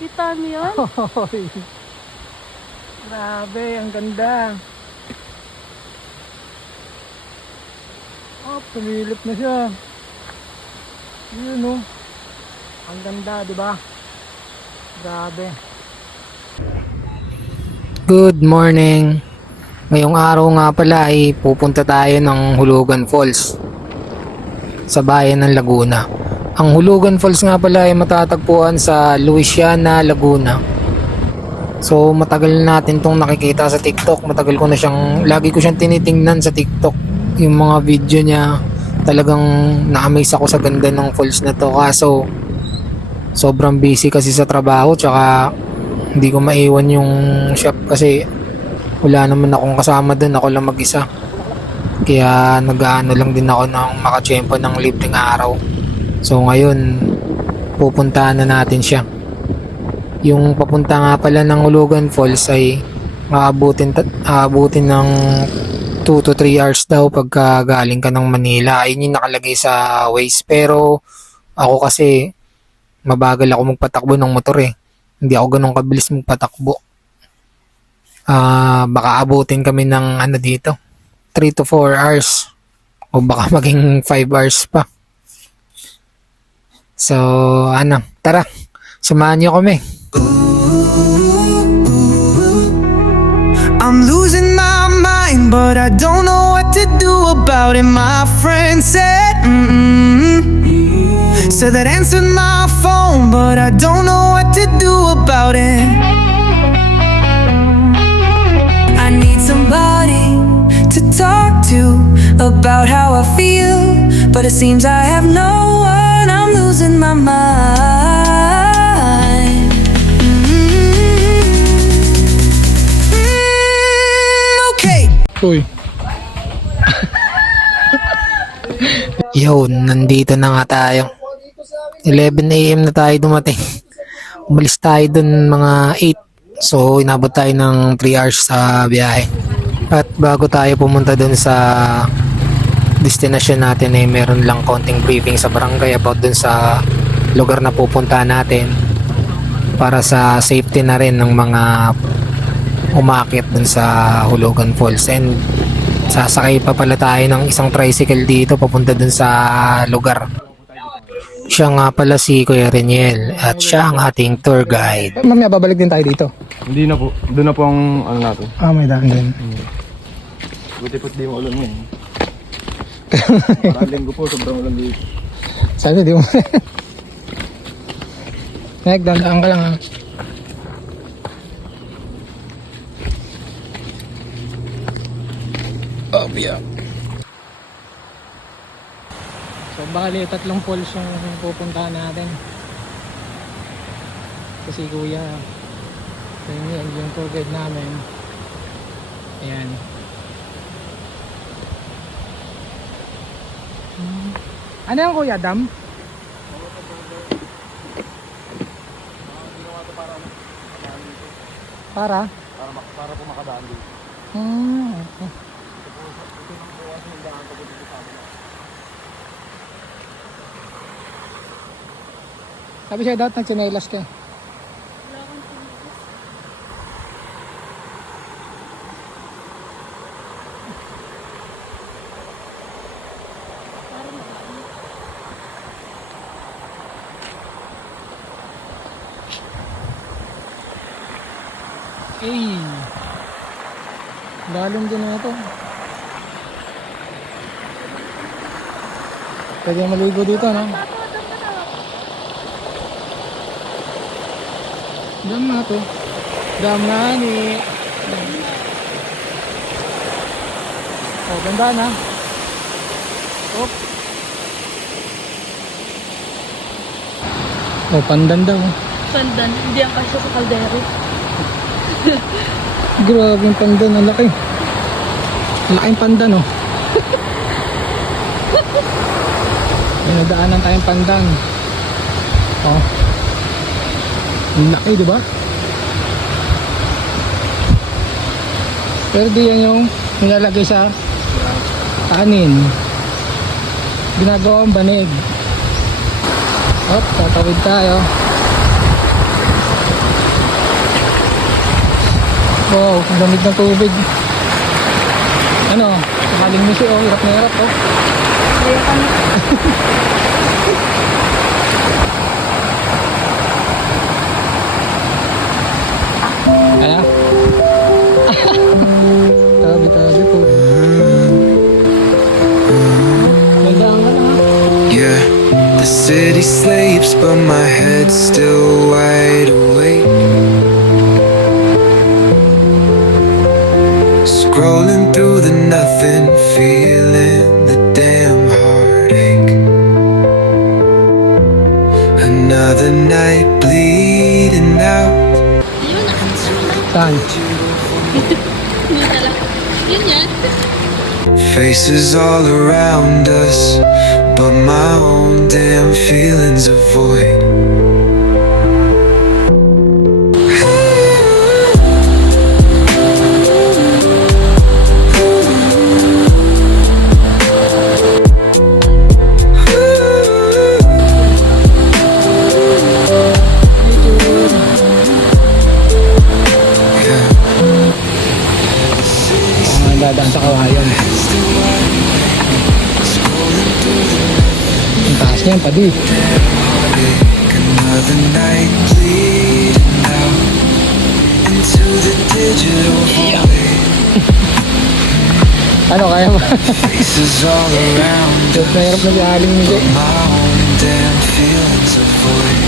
Kita mo yun? Hoy. Grabe, ang ganda. Oh, sumilip na siya. Yun oh. Ang ganda, di ba? Grabe. Good morning. Ngayong araw nga pala ay pupunta tayo ng Hulugan Falls sa bayan ng Laguna. Ang Hulugan Falls nga pala ay matatagpuan sa Luisiana, Laguna. So matagal natin tong nakikita sa TikTok. Matagal ko na siyang, lagi ko siyang tinitingnan sa TikTok. Yung mga video niya, talagang na-amaze ako sa ganda ng falls na to. Kaso sobrang busy kasi sa trabaho, tsaka hindi ko maiwan yung shop kasi wala naman akong kasama dun, ako lang mag-isa. Kaya nag-aano lang din ako ng makatsyempo ng libreng araw. So ngayon pupuntahan na natin siya. Yung papunta nga pala ng Hulugan Falls ay aabutin ng 2 to 3 hours daw pagka galing ka ng Manila. Ayun yung nakalagay sa Waze, pero ako kasi mabagal ako magpatakbo ng motor eh. Hindi ako ganun kabilis magpatakbo. Baka abutin kami ng dito 3 to 4 hours o baka maging 5 hours pa. So tara, samahan niyo kami. I'm losing my mind, but I don't know what to do about it. My friend said, said that answered my phone, but I don't know what to do about it. I need somebody to talk to about how I feel, but it seems I have no one. I'm losing my mind. Okay. Uy. Yo, nandito na nga tayo. 11 AM na tayo dumating. Umalis tayo dun mga 8. So inabot tayo ng 3 hours sa biyahe. At bago tayo pumunta dun sa destination natin ay meron lang konting briefing sa barangay about dun sa lugar na pupunta natin para sa safety na rin ng mga umaakit dun sa Hulugan Falls. And sasakay pa pala tayo ng isang tricycle dito papunta dun sa lugar. Siya nga pala si Kuya Reniel at siya ang ating tour guide. Mamaya babalik din tayo dito. Hindi na po. Doon na po ang natin. May daan din. Buti po't di mo ulan ngayon. Parang linggo po, sobrang ulan dito. Sabi di mo. Dandaan ka lang ha. Oh, yeah. So bali 3 falls yung pupuntahan natin. Kasi kuya, yun yung tour guide namin. Ayan. Ano yung kuya, dam? Para po makadaan dito. Okay. Sabi siya dapat nagsinelas ka. Hey, lalim din na ito. Pwede maligo dito, no? Dam na to. Dam na ni. Oh, ganda na. Oh. Oh, pandan daw. Pandan, hindi ang kasya sa kaldero. Grabe yung pandan, ang laki. Ang laking pandan, oh. May nadaanan tayong pandan. Oh. Ang laki, diba? Pero di yan yung nilalagay sa kanin. Ginagawang banig. Hop, tatawid tayo. Wow, ang lamig ng tubig. Ano, sakaling mo siya, oh, hirap na hirap, oh. Kaya kami. Kaya? Tabi-tabi po. Gandaan ka na, ha? Yeah, the city sleeps, but my head's still wide awake. Scrolling through the nothing, feeling the damn heartache. Another night bleeding out. Yun na. Saan? Yun na lang. Yun yan. Faces all around us, but my own damn feelings are void. Dadaan sa kawayan. Ang taas niyan, padi. Another night bleeding out into the digital void. Ano, kaya mo? Faces all around Hirap na hirap na si Aling Miguel. my own damn feelings of void.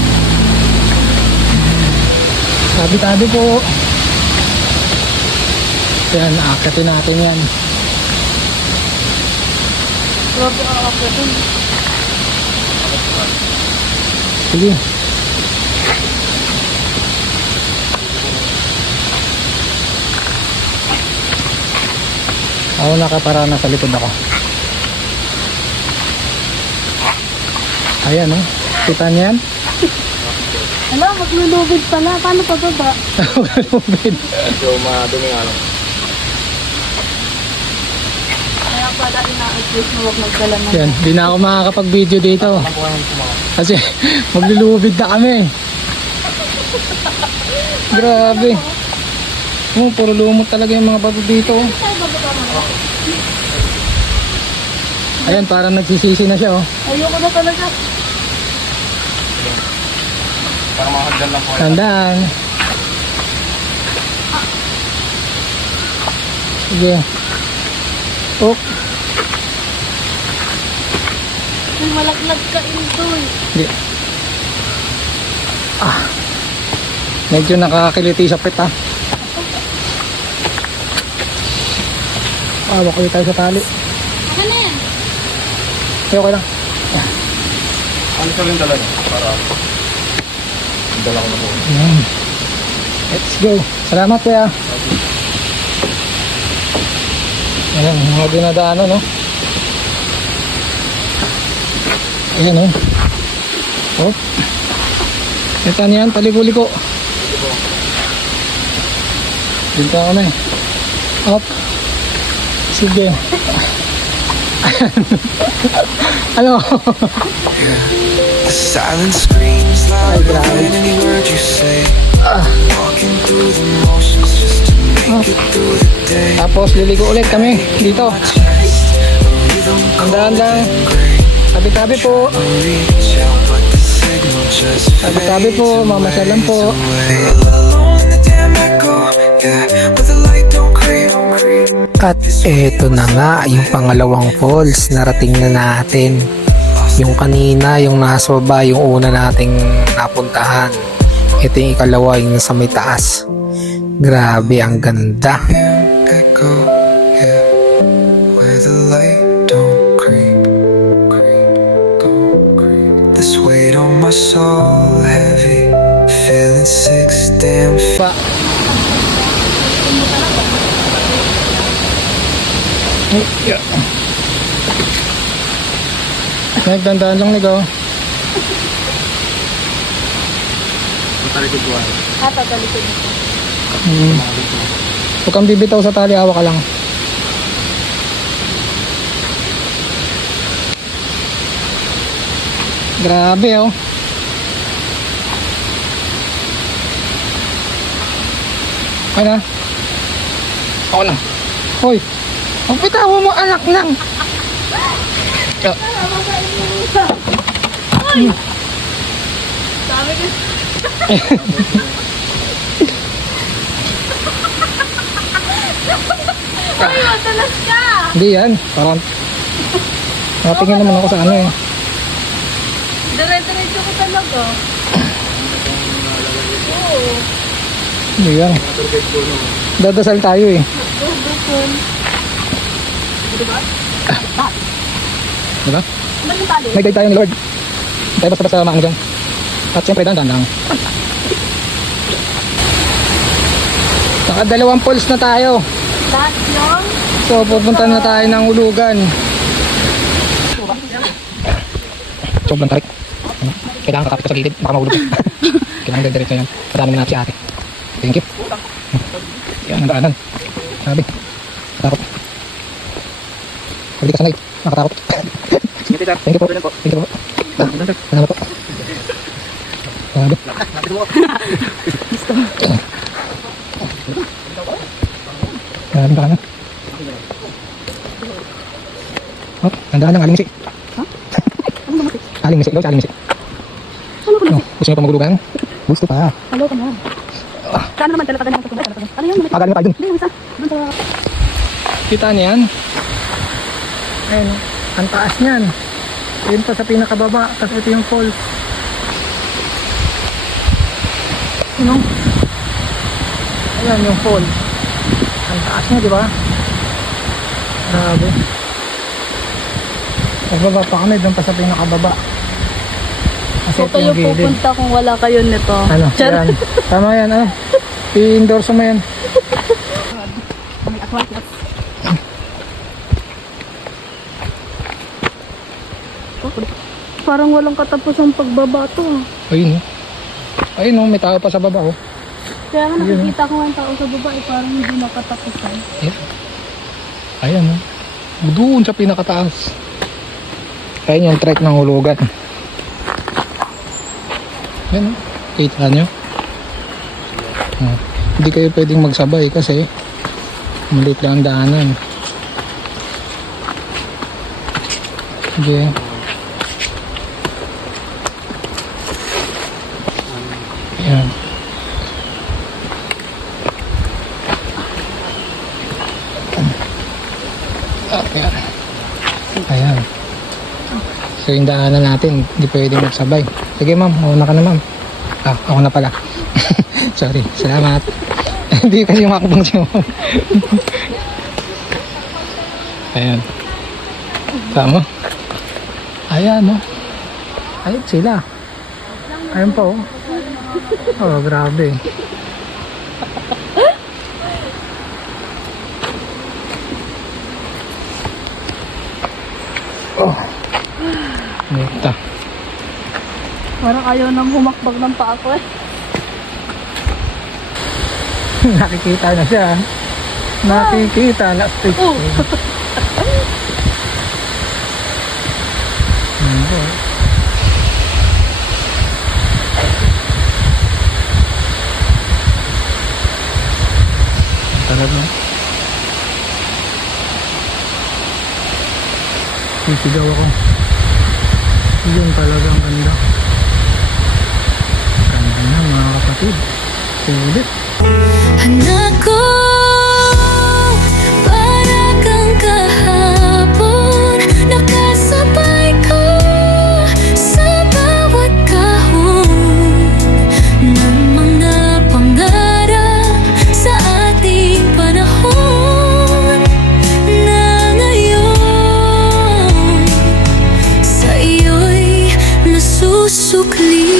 Tabi-tabi po. Yan, aakatin natin yan. Grabe ang akatin. Sige. Ako nakapara na sa likod ako. Ayan, oh. Kita niyan? Ala, maglulubid pala. Paano pa baba? Lubid. Medyo madumi nga lang. Kaya pala ina-adjust na huwag magdala ng... Yan, di na ako makakapag-video dito. Ano po kayong tumakas? Kasi maglulubid na kami. Grabe. Oh, puro lumot talaga yung mga bato dito. Ayan, parang nagsisisi na siya, oh. Ayoko na talaga. Para makakagdan lang po kayo. Tandaan. Sige. Oh, May malaglag ka indoy. hindi. Medyo nakakiliti sa pit, ah. Wala tayo sa tali. Ano na yan? Okay lang. Ano sa rin dala niyo? Para dala ko na po. Ayan. Let's go. Salamat, kuya. Ayan, mga dinadaanan, no? Ayan, oh. Oh. Ito niyan, paliko-liko. Dito ako na, eh. Up. Sige. Ano? The silence screams louder grabe. than any word you say. Walking through the motions just to make it through the day. Tapos liliko ulit kami dito. Chest, a rhythm Tandaan cold lang. and gray. Tabi-tabi po. Reach out, but the signal just Tabi-tabi po. Mamasyal lang po. away. Alone in the damn echo, yeah, where the light don't creep. At eto na nga yung pangalawang falls. Narating na natin. Yung kanina, yung nasa baba, yung una nating napuntahan. Ito yung ikalawa, yung nasa may taas. Grabe, ang ganda. Damn echo, yeah, where the light don't creep, don't creep. This weight on my soul heavy, feeling six damn Pa. Ay, yeah. Nagdandaan lang ligaw. Talikod ko ano. Tatalikod ito. Huwag kang bibitaw sa tali, hawak ka lang. Grabe, oh. Okay na. Ako na. Hoy, ang bitaw mo anak nang. Sabi ko. Ay, matalas ka! Hindi yan. Parang nakatingin naman ako sa ano eh. Dire-diretso ko talaga. Oo. Hindi yan. Dadasal tayo eh. Bukol. Diba? Ano yung tali? May guide tayo ni Lord. Tayo basta-basta maano dyan. At syempre dandan lang. Naka-2 falls na tayo. Lahat yung... So pupunta na tayo ng hulugan. Sobrang tarik. Kailangan kakapit ka sa gilid. Baka mahulog. Kailangan diretso yan. Padaanin natin si ate. Thank you. Yan ang daanan. Sabi. Nakatakot. Pag di ka sanay. Nakatakot. Thank you po. Thank you po. Salamat po. Sabi. Maraming daanan. Oh, tandaan ng aling misi. Ha? Ano naman? Aling misi. Ikaw sa aling misi. Ano ko No, gusto nyo pa magulugan? Gusto pa. Hello ka na. Saan naman talaga ganyan sa tuba? Ano yun? Galing pa kayo dun. Hindi, yung isa. Doon sa... Kita niyan? Ayun, ang taas niyan. Yun pa sa pinakababa. Tapos ito yung falls. Ano? Ayan yung falls. Ang taas niya, di ba? Grabe. Pagbaba pa kami, doon pa sa pinakababa. Kasi So ito kayo yung gilid. pupunta kung wala kayo nito. Ano? Char- Yan. Tama yan, ano? I-endorse mo yan. Parang walang katapos ang pagbaba to. Ayun, oh. Ayun, oh, may tao pa sa baba, oh. Kaya nga nakikita ko ang tao sa baba parang hindi nakatapusan. Yeah. Ayan, oh. Doon sa pinakataas. Ayan yung trek ng hulugan. Ayan, oh. Kita nyo? Oh. Hindi kayo pwedeng magsabay kasi maliit lang ang daanan. Sige. Ayan. Ayan. Ayan. So yung daanan natin, hindi pwedeng magsabay. Sige ma'am, mauna ka na ma'am. Ah, ako na pala. Sorry, salamat. Hindi kasi makakabang siya ma'am. Ayan. Tama. Ayan, no. Ayun sila. Ayun pa, oh. Oh, grabe. Oh. Nita. Parang ayaw nang humakbag ng paa ko eh. Nakikita na siya. Nakikita na stick. Oh. Talaga. Sisigaw ako. Yun talaga ang ganda. Ganda na mga kapatid. Sulit. Anak ko, para kang kahapon, nakasabay ko sa bawat kahon ng mga pangarap sa ating panahon na ngayon sa iyo'y nasusuklian.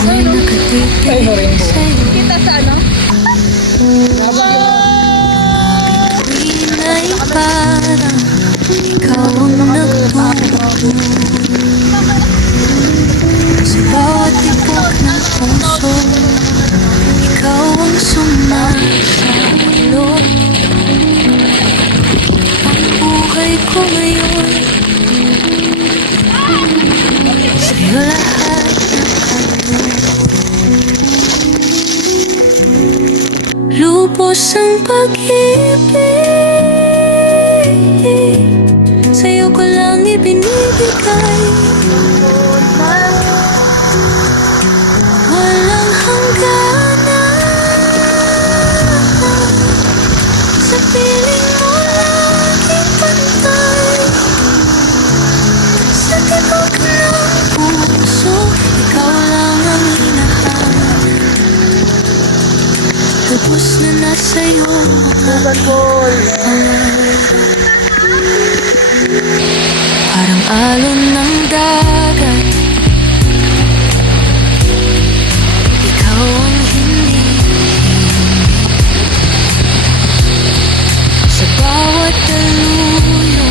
Ako'y nakatitig sa'yo. Kita sa ano? Bituin ay parang ikaw ang nagtuturo. Sa bawat tibok ng puso, ikaw ang sumasalo. Ang buhay ko ngayon, sa'yo lahat nakaturo. Lubos ang pag-ibig, sa'yo ko lang ibinibigay. Walang hangganan, sa piling mo laging pantay. Sa tibok ng puso, ikaw lang ang hinahanap. Lubos na nasa'yo ako. Parang alon ng dagat, ikaw ang hindi. Sa bawat daluyo,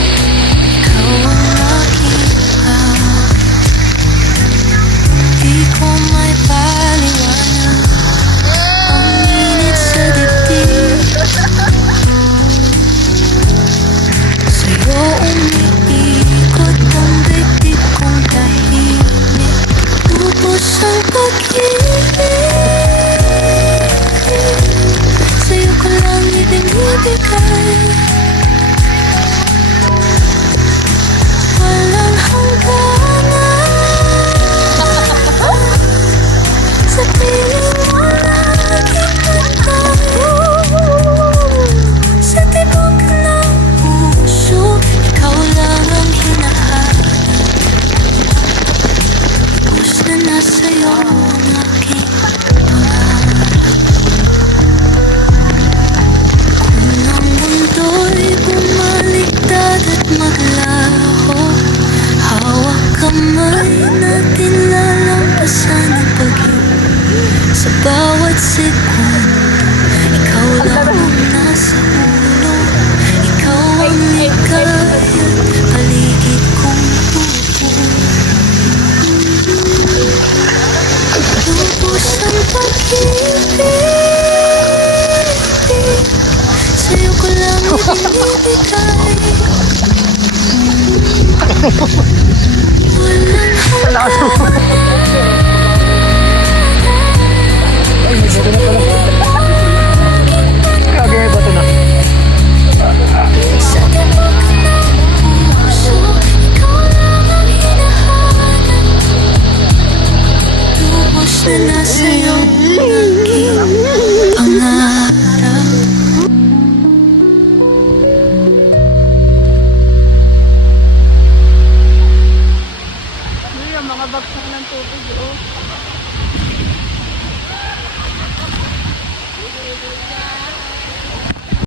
ikaw ang nakita. Di ko may paliwanag ang init sa dibdib. Sa'yo umiikot ang dibdib kong tahimik. Lubos ang pag-ibig, sa'yo ko lang ibinibigay. Walang hangganan, sa piling mo laging pantay. Sa tibok ng puso, ikaw lang ang hinahanap. Lubos na nasa'yo ang aking pangarap. Kung ang mundo'y bumaliktad at maglaho, hawak kamay natin lalampasan ang pag-ibig. Sa bawat segundo, ikaw lang ang nasa ulo. Ikaw ang ligaya, paligid kong tubo. Lubos ang pag-ibig, sa'yo ko lang ibinibigay. Walang hangganan,